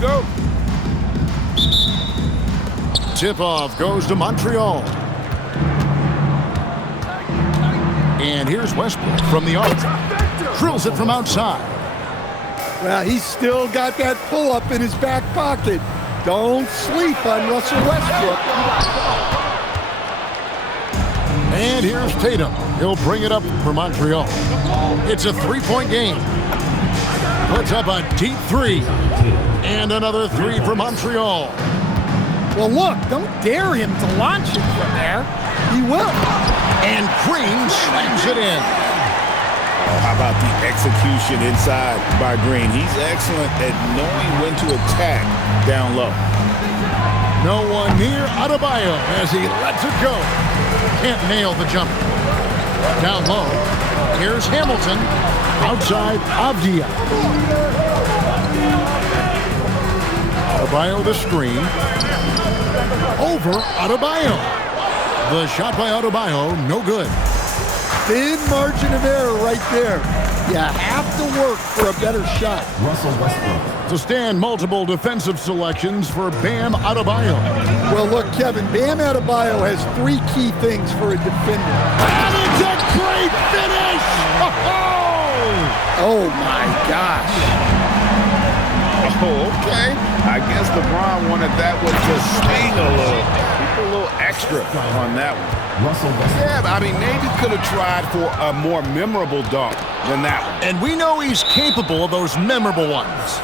go. Tip-off goes to Montreal. And here's Westbrook from the arc. Drills it from outside. Well, he's still got that pull-up in his back pocket. Don't sleep on Russell Westbrook. And here's Tatum. He'll bring it up for Montreal. It's a three-point game. Puts up a deep three. And another three for Montreal. Well, look, don't dare him to launch it from there. He will. And Green slams it in. Oh, how about the execution inside by Green? He's excellent at knowing when to attack down low. No one near Adebayo as he lets it go. Can't nail the jumper. Down low, here's Hamilton. Outside, Avdia. Adebayo the screen. Over Adebayo. The shot by Adebayo, no good. Thin margin of error right there. You have to work for a better shot. Russell Westbrook. To stand multiple defensive selections for Bam Adebayo. Well, look, Kevin, Bam Adebayo has three key things for a defender. And it's a great finish! Oh, my gosh. Oh, okay. I guess LeBron wanted that one to sting a little. Keep a little extra on that one. Russell Westbrook. Yeah, I mean, maybe could have tried for a more memorable dunk than that one. And we know he's capable of those memorable ones.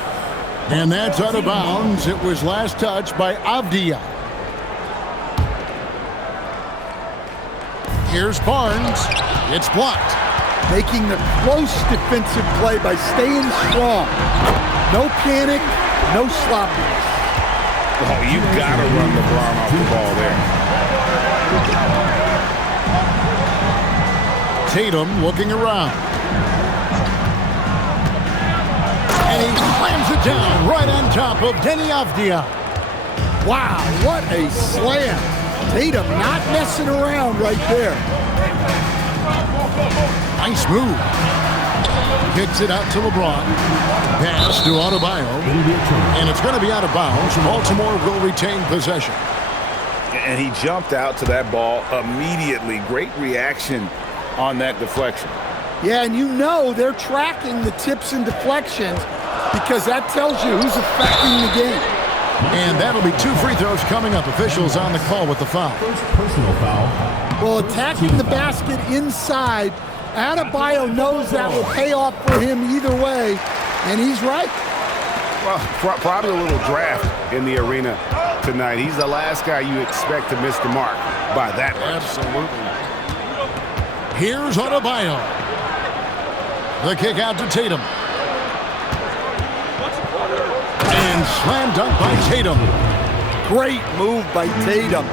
And that's out of bounds. It was last touched by Avdia. Here's Barnes. It's blocked. Making the close defensive play by staying strong. No panic, no sloppiness. Oh, you got to run LeBron off the ball there. Tatum looking around. And he slams it down right on top of Denny Avdia. Wow, what a slam. Tatum not messing around right there. Nice move. Kicks it out to LeBron. Pass to Adebayo. And it's going to be out of bounds. Baltimore will retain possession. And he jumped out to that ball immediately. Great reaction on that deflection. Yeah, and you know they're tracking the tips and deflections because that tells you who's affecting the game. And that'll be two free throws coming up. Officials on the call with the foul. First personal foul. Well, attacking the basket inside, Adebayo knows that will pay off for him either way, and he's right. Well, probably a little draft in the arena tonight. He's the last guy you expect to miss the mark by that much. Absolutely. Here's Adebayo. The kick out to Tatum. And slam dunk by Tatum. Great move by Tatum.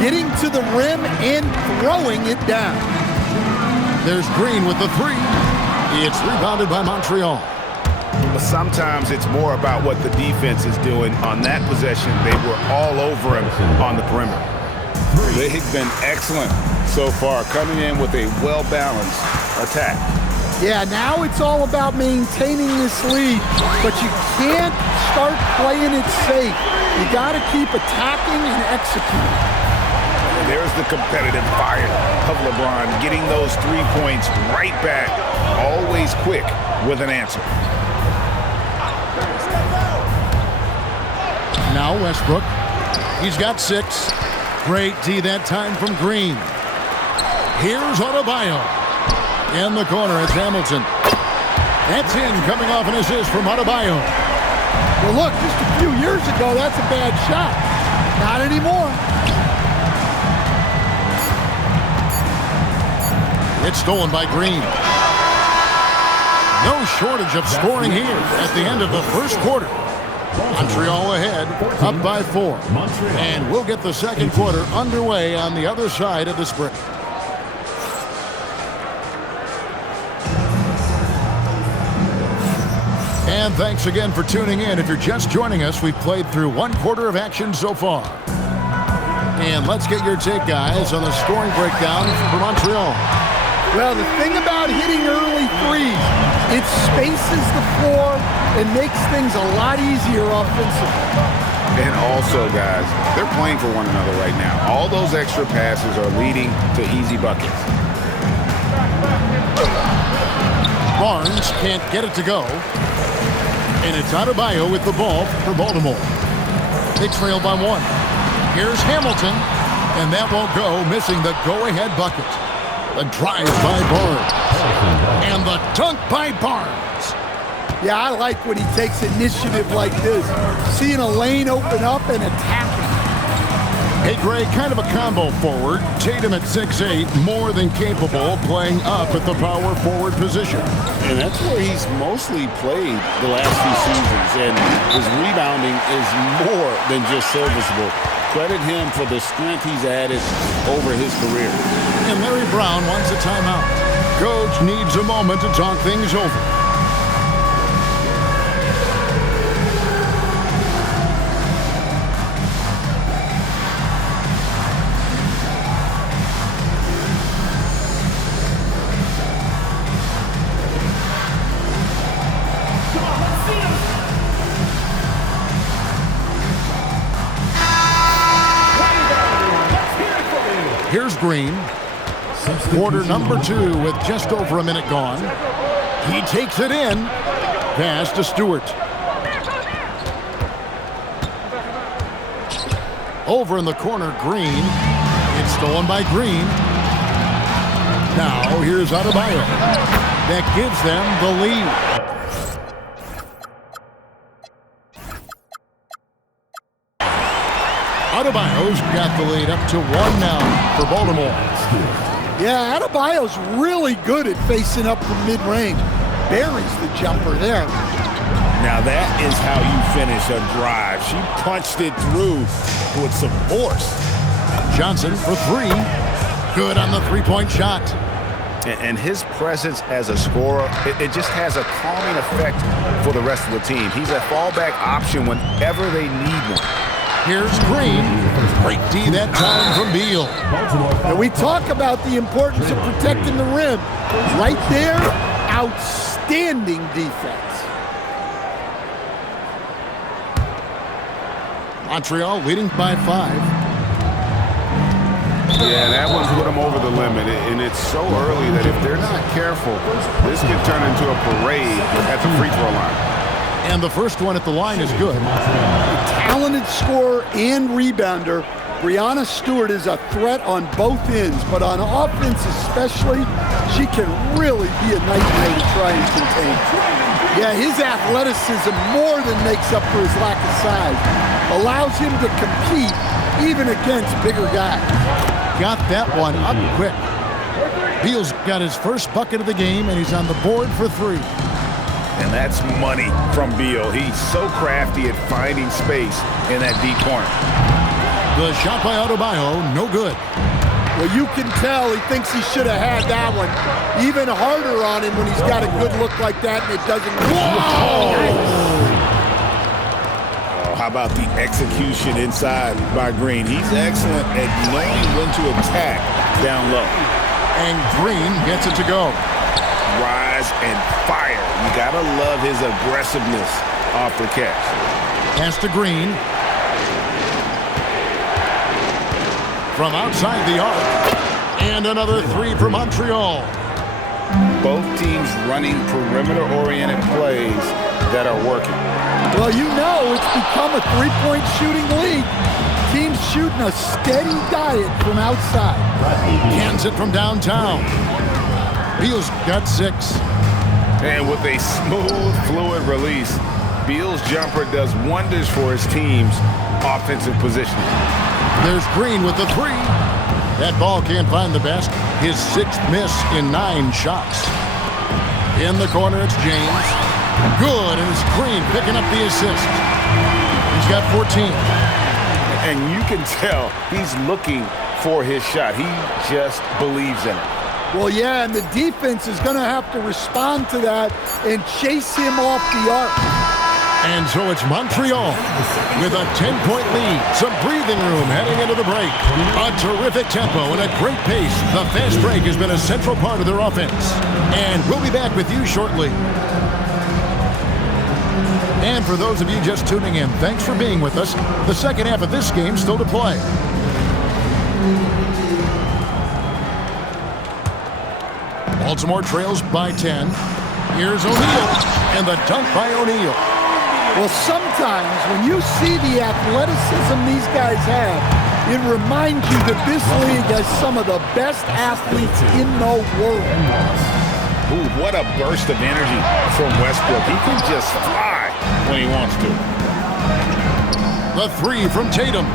Getting to the rim and throwing it down. There's Green with the three. It's rebounded by Montreal. But sometimes it's more about what the defense is doing. On that possession, they were all over him on the perimeter. They've been excellent so far, coming in with a well-balanced attack. Yeah, now it's all about maintaining this lead, but you can't start playing it safe. You got to keep attacking and executing. There's the competitive fire of LeBron, getting those 3 points right back, always quick with an answer. Now Westbrook. He's got 6. Great D that time from Green. Here's Adebayo. In the corner, it's Hamilton. That's in, coming off an assist from Adebayo. Well, look, just a few years ago, that's a bad shot. Not anymore. It's stolen by Green. No shortage of scoring here at the end of the first quarter. Montreal ahead, up by 4. And we'll get the second quarter underway on the other side of the sprint. And thanks again for tuning in. If you're just joining us, we've played through 1 quarter of action so far. And let's get your take, guys, on the scoring breakdown for Montreal. Well, the thing about hitting early threes It spaces the floor and makes things a lot easier offensively. And also, guys, they're playing for one another right now. All those extra passes are leading to easy buckets. Barnes can't get it to go. And it's Adebayo with the ball for Baltimore. They trail by 1. Here's Hamilton. And that won't go, missing the go-ahead bucket. The drive by Barnes. And the dunk by Barnes. Yeah, I like when he takes initiative like this. Seeing a lane open up and attacking. Hey, Greg, kind of a combo forward. Tatum at 6'8", more than capable, playing up at the power forward position. And that's where he's mostly played the last few seasons. And his rebounding is more than just serviceable. Credit him for the strength he's added over his career. And Larry Brown wants a timeout. Coach needs a moment to talk things over. Here's Green. Quarter number 2 with just over a minute gone. He takes it in. Pass to Stewart. Over in the corner, Green. It's stolen by Green. Now here's Adebayo. That gives them the lead. Adebayo's got the lead up to 1 now for Baltimore. Yeah, Adebayo's really good at facing up from mid-range. Buries the jumper there. Now that is how you finish a drive. She punched it through with some force. Johnson for 3. Good on the three-point shot. And his presence as a scorer, it just has a calming effect for the rest of the team. He's a fallback option whenever they need one. Here's Green. Great D that time from Beal. And we talk about the importance of protecting the rim. Right there, outstanding defense. Montreal leading by 5. Yeah, that one put them over the limit, and it's so early that if they're not careful, this could turn into a parade at the free throw line. And the first one at the line is good. Talented scorer and rebounder. Breanna Stewart is a threat on both ends, but on offense especially, she can really be a nightmare to try and contain. Yeah, his athleticism more than makes up for his lack of size. Allows him to compete even against bigger guys. Got that one up quick. Beal's got his first bucket of the game, and he's on the board for 3. And that's money from Beal. He's so crafty at finding space in that deep corner. The shot by Adebayo, no good. Well, you can tell he thinks he should have had that one. Even harder on him when he's got a good look like that and it doesn't. Whoa! Oh, how about the execution inside by Green? He's excellent at knowing when to attack down low. And Green gets it to go. Rise and fire. You gotta love his aggressiveness off the catch. Pass to Green. From outside the arc. And another 3 for Montreal. Both teams running perimeter-oriented plays that are working. Well, you know it's become a three-point shooting league. Teams shooting a steady diet from outside. Cans it from downtown. Beal's got 6. And with a smooth, fluid release, Beal's jumper does wonders for his team's offensive positioning. There's Green with the 3. That ball can't find the basket. His 6th miss in 9 shots. In the corner, it's James. Good, and it's Green picking up the assist. He's got 14. And you can tell he's looking for his shot. He just believes in it. Well, yeah, and the defense is going to have to respond to that and chase him off the arc. And so it's Montreal with a 10-point lead. Some breathing room heading into the break. A terrific tempo and a great pace. The fast break has been a central part of their offense. And we'll be back with you shortly. And for those of you just tuning in, thanks for being with us. The second half of this game still to play. Baltimore trails by 10. Here's O'Neal, and the dunk by O'Neal. Well, sometimes when you see the athleticism these guys have, it reminds you that this league has some of the best athletes in the world. Ooh, what a burst of energy from Westbrook. He can just fly when he wants to. The three from Tatum.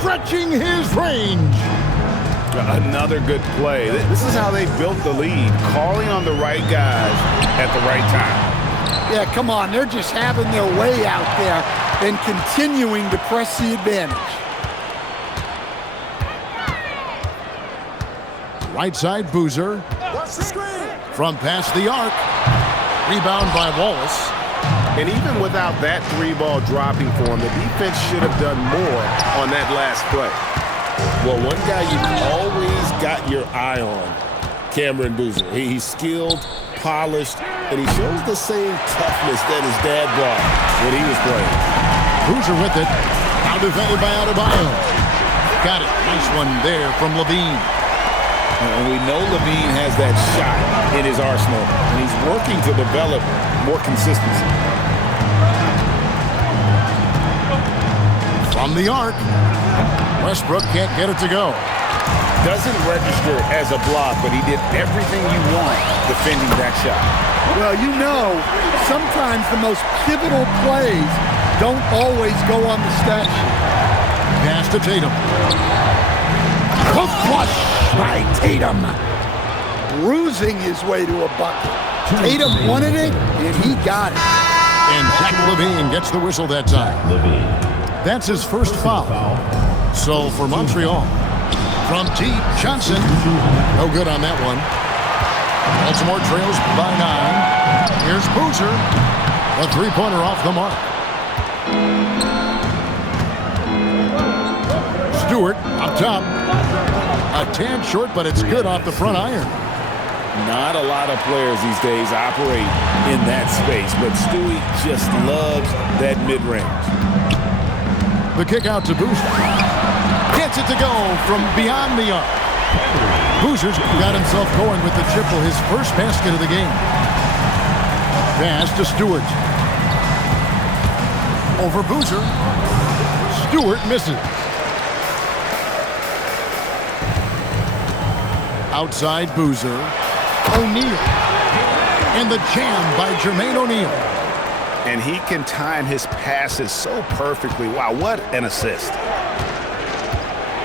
Stretching his range. Another good play. This is how they built the lead, calling on the right guys at the right time. Yeah, come on. They're just having their way out there and continuing to press the advantage. Right side, Boozer. Watch the screen. From past the arc. Rebound by Wallace. And even without that three ball dropping for him, the defense should have done more on that last play. Well, one guy you've always got your eye on, Cameron Boozer. He's skilled, polished, and he shows the same toughness that his dad brought when he was playing. Boozer with it. Now defended by Adebayo. Got it. Nice one there from Levine. And we know Levine has that shot in his arsenal, and he's working to develop more consistency. From the arc, Westbrook can't get it to go. Doesn't register as a block, but he did everything you want defending that shot. Well, you know, sometimes the most pivotal plays don't always go on the stat sheet. Pass to Tatum. Hook flush by Tatum. Bruising his way to a bucket. Tatum wanted it, and he got it. And Zach Levine gets the whistle that time. That's his first foul. So for Montreal, from deep, Johnson. No good on that one. Baltimore trails by 9. Here's Boozer. A three-pointer off the mark. Stewart up top. A tad short, but it's good off the front iron. Not a lot of players these days operate in that space, but Stewie just loves that mid-range. The kick out to Boozer. Gets it to go from beyond the arc. Boozer's got himself going with the triple, his first basket of the game. Pass to Stewart. Over Boozer. Stewart misses. Outside Boozer. O'Neal. And the jam by Jermaine O'Neal. And he can time his passes so perfectly. Wow, what an assist.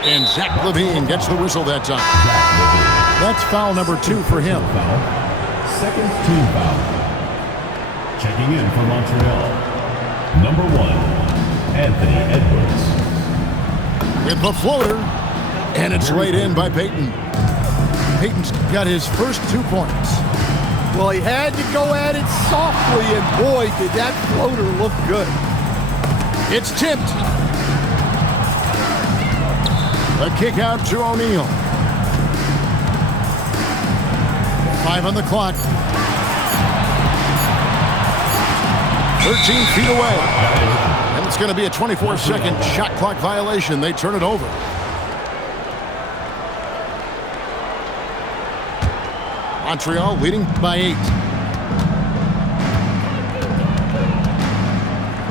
And Zach Levine gets the whistle that time. That's foul number 2 for him. Second team foul. Checking in for Montreal. Number 1, Anthony Edwards. With the floater. And it's laid in by Payton. Payton's got his first 2 points. Well, he had to go at it softly, and boy, did that floater look good. It's tipped. A kick out to O'Neal. 5 on the clock. 13 feet away. And it's going to be a 24-second shot clock violation. They turn it over. Montreal leading by 8.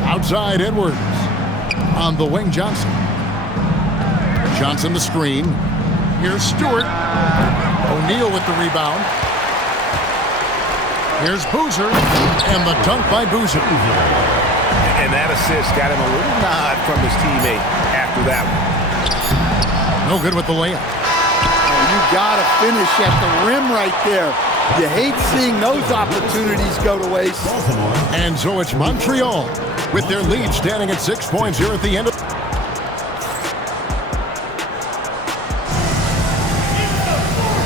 Outside Edwards. On the wing, Johnson. Johnson the screen. Here's Stewart. O'Neal with the rebound. Here's Boozer. And the dunk by Boozer. And that assist got him a little nod from his teammate after that one. No good with the layup. You got to finish at the rim right there. You hate seeing those opportunities go to waste. And so it's Montreal with their lead standing at 6 points here at the end of.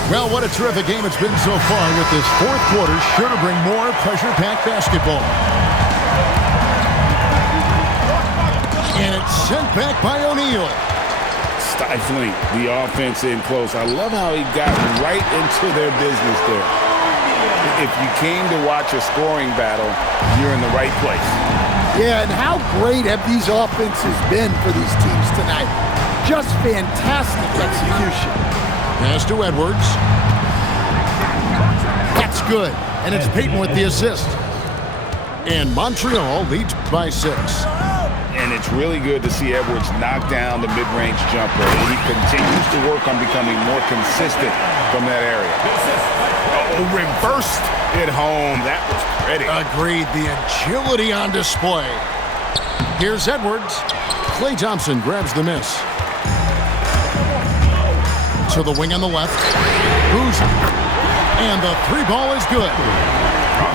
Well, what a terrific game it's been so far with this fourth quarter. Sure to bring more pressure-packed basketball. And it's sent back by O'Neal. Stifling the offense in close. I love how he got right into their business there. If you came to watch a scoring battle, you're in the right place. Yeah, and how great have these offenses been for these teams tonight? Just fantastic execution. Pass to Edwards. That's good. And it's Payton with the assist. And Montreal leads by 6. And it's really good to see Edwards knock down the mid-range jumper. He continues to work on becoming more consistent from that area. Oh, reversed it home. That was pretty. Agreed. The agility on display. Here's Edwards. Klay Thompson grabs the miss. To the wing on the left. Boozer. And the 3 ball is good.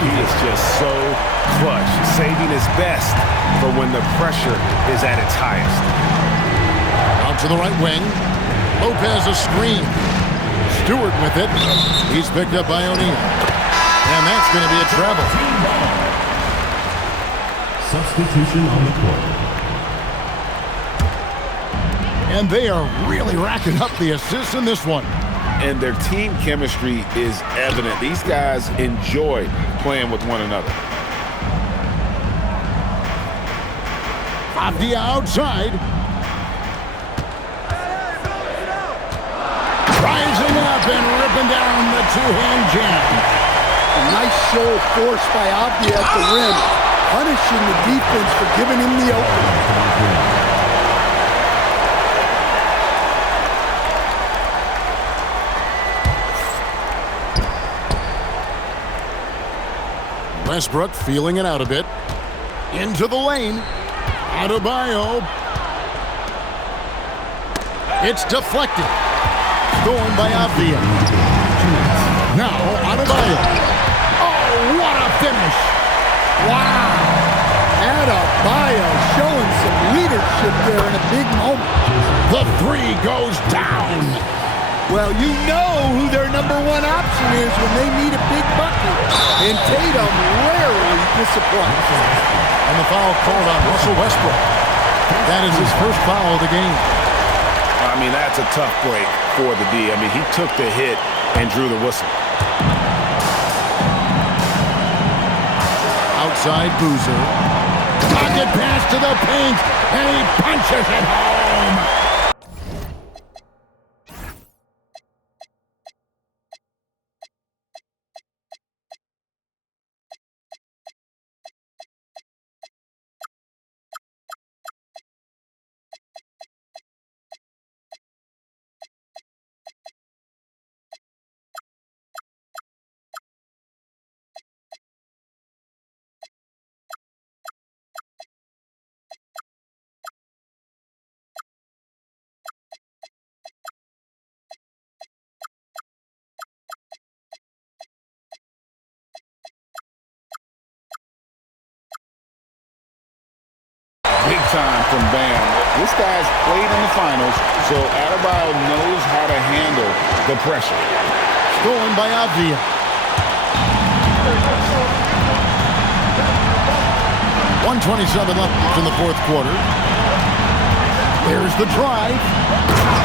He is just so clutch, saving his best for when the pressure is at its highest. Out to the right wing. Lopez a screen. Stewart with it. He's picked up by O'Neal. And that's going to be a travel. Substitution on the court. And they are really racking up the assists in this one. And their team chemistry is evident. These guys enjoy playing with one another. Avdia outside. Rising up and ripping down the two-hand jam. A nice show of force by Avdia at the rim, punishing the defense for giving him the opening. Westbrook feeling it out a bit. Into the lane. Adebayo. It's deflected. Stolen by Avdia. Now Adebayo. Oh, what a finish. Wow. Adebayo showing some leadership there in a big moment. The 3 goes down. Well, you know who their number 1 option is when they need a big bucket. And Tatum rarely disappoints. And the foul called on Russell Westbrook. That is his first foul of the game. I mean, that's a tough break for the D. I mean, he took the hit and drew the whistle. Outside Boozer. Pocket pass to the paint, and he punches it home. Big time from Bam. This guy's played in the finals, so Adebayo knows how to handle the pressure. Stolen by Avdia. .127 left in the fourth quarter. There's the drive.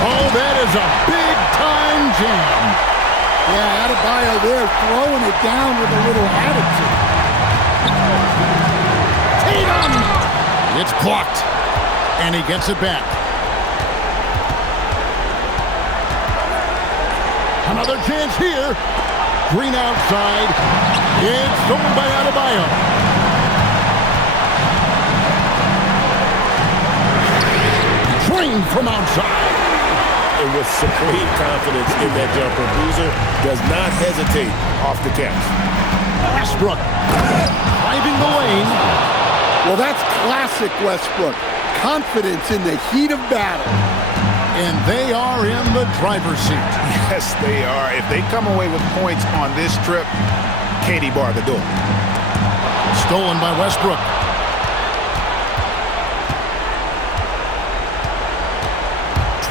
Oh, that is a big-time jam. Yeah, Adebayo there throwing it down with a little attitude. Tatum! It's blocked, and he gets it back. Another chance here. Green outside. It's stolen by Adebayo. Drained from outside. And with supreme confidence in that jumper, Boozer does not hesitate off the catch. Westbrook driving the lane. Well, that's classic Westbrook. Confidence in the heat of battle. And they are in the driver's seat. Yes, they are. If they come away with points on this trip, Katie bar the door. Stolen by Westbrook.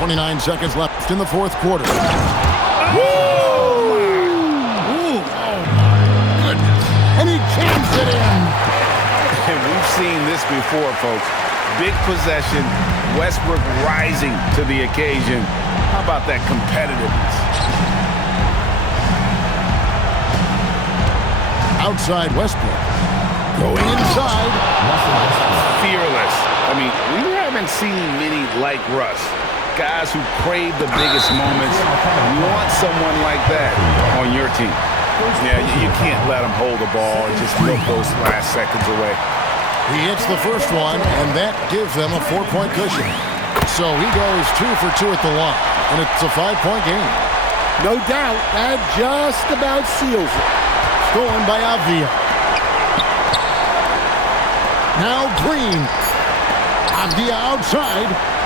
.29 seconds left in the fourth quarter. Woo! Puts it in. And we've seen this before, folks. Big possession, Westbrook rising to the occasion. How about that competitiveness? Outside Westbrook. Going inside. Fearless. I mean, we haven't seen many like Russ. Guys who crave the biggest moments. You want someone like that on your team. Yeah, you can't let him hold the ball and just look those last seconds away. He hits the first one, and that gives them a 4-point cushion. So he goes 2 for 2 at the line, and it's a 5-point game. No doubt, that just about seals it. Stolen by Avdia. Now Green. Avdia outside.